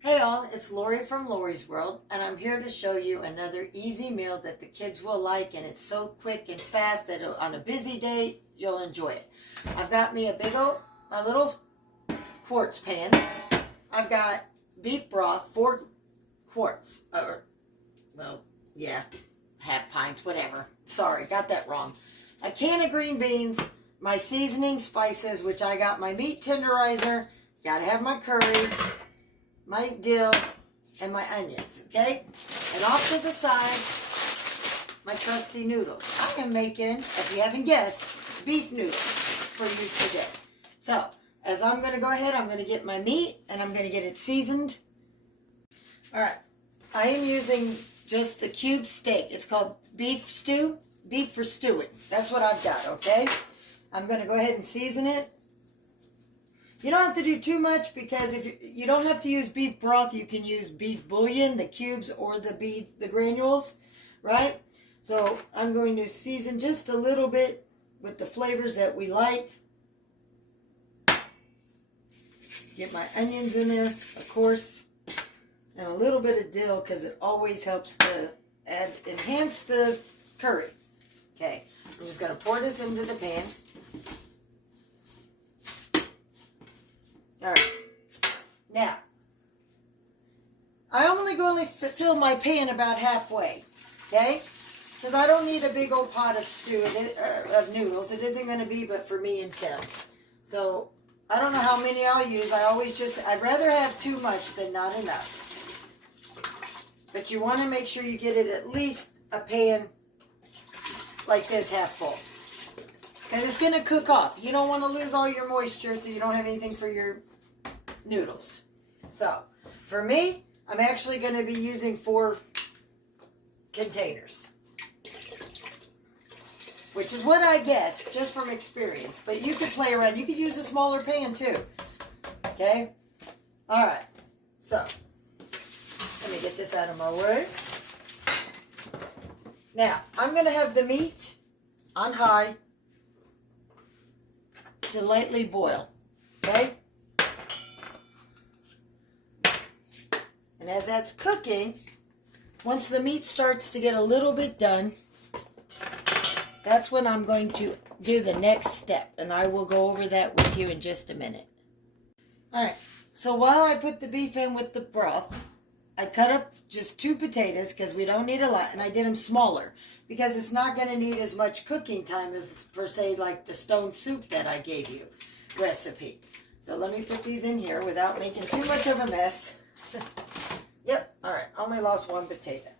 Hey all, it's Laurie from Lauries World, and I'm here to show you another easy meal that the kids will like, and it's so quick and fast that on a busy day, you'll enjoy it. I've got me my little quartz pan. I've got beef broth, 4 quarts, half pints, whatever. Sorry, got that wrong. A can of green beans, my seasoning spices, which I got my meat tenderizer, gotta have my curry, my dill, and my onions, okay? And off to the side, my trusty noodles. I am making, if you haven't guessed, beef noodles for you today. So, as I'm going to go ahead, I'm going to get my meat, and I'm going to get it seasoned. Alright, I am using just the cube steak. It's called beef stew, beef for stewing. That's what I've got, okay? I'm going to go ahead and season it. You don't have to do too much because if you don't have to use beef broth, you can use beef bouillon, the cubes or the granules, right? So I'm going to season just a little bit with the flavors that we like. Get my onions in there, of course, and a little bit of dill because it always helps to enhance the curry. Okay, I'm just going to pour this into the pan. Alright, now, I only going to fill my pan about halfway, okay? Because I don't need a big old pot of of noodles. It isn't going to be but for me and Tim. So, I don't know how many I'll use. I'd rather have too much than not enough. But you want to make sure you get it at least a pan like this half full. And it's going to cook off. You don't want to lose all your moisture so you don't have anything for your noodles. So, for me, I'm actually going to be using 4 containers. Which is what I guessed, just from experience. But you could play around. You could use a smaller pan, too. Okay? Alright. So, let me get this out of my way. Now, I'm going to have the meat on high to lightly boil, okay? And as that's cooking, once the meat starts to get a little bit done, that's when I'm going to do the next step, and I will go over that with you in just a minute. Alright, so while I put the beef in with the broth, I cut up just 2 potatoes because we don't need a lot, and I did them smaller because it's not going to need as much cooking time as, per se, like the stone soup that I gave you recipe. So let me put these in here without making too much of a mess. Yep, alright, only lost 1 potato.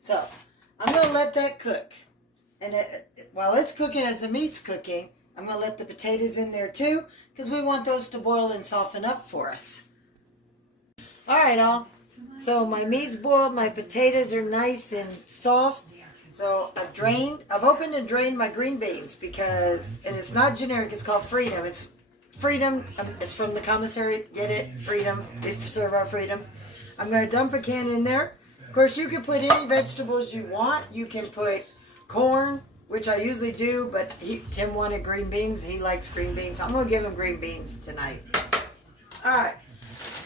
So, I'm going to let that cook. And while it's cooking as the meat's cooking, I'm going to let the potatoes in there too, because we want those to boil and soften up for us. Alright, all. So my meat's boiled, my potatoes are nice and soft. So I've opened and drained my green beans because, and it's not generic, it's called Freedom. It's Freedom, it's from the commissary, get it? Freedom, we serve our freedom. I'm going to dump a can in there. Of course, you can put any vegetables you want. You can put corn, which I usually do, but Tim wanted green beans. He likes green beans. I'm going to give him green beans tonight. Alright,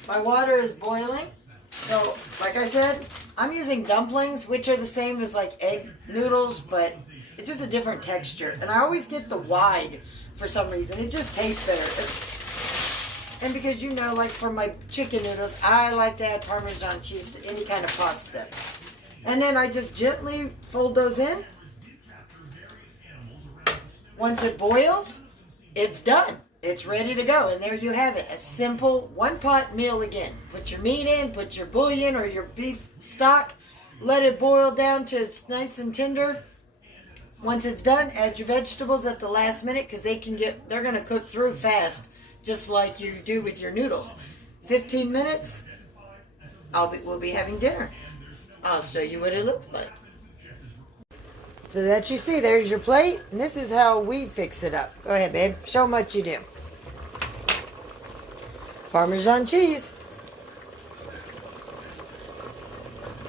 my water is boiling. So, like I said, I'm using dumplings, which are the same as like egg noodles, but it's just a different texture. And I always get the wide for some reason. It just tastes better. And because you know, like for my chicken noodles, I like to add Parmesan cheese to any kind of pasta. And then I just gently fold those in. Once it boils, it's done. It's ready to go. And there you have it. A simple 1-pot meal again. Put your meat in, put your bouillon or your beef stock. Let it boil down to it's nice and tender. Once it's done, add your vegetables at the last minute because they're going to cook through fast, just like you do with your noodles. 15 minutes, we'll be having dinner. I'll show you what it looks like. So that you see, there's your plate, and this is how we fix it up. Go ahead, babe. Show them what you do. Parmesan cheese.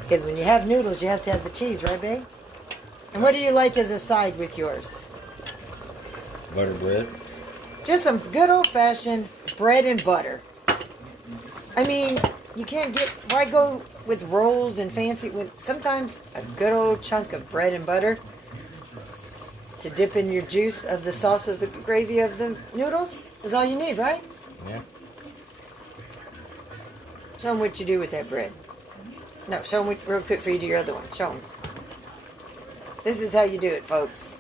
Because when you have noodles, you have to have the cheese, right, babe? And what do you like as a side with yours? Butter bread. Just some good old-fashioned bread and butter. I mean, You can't get, why go with rolls and fancy, when sometimes a good old chunk of bread and butter to dip in your juice of the sauce of the gravy of the noodles is all you need, right? Yeah. Show them what you do with that bread. No, show them real quick for you do your other one. Show them. This is how you do it, folks.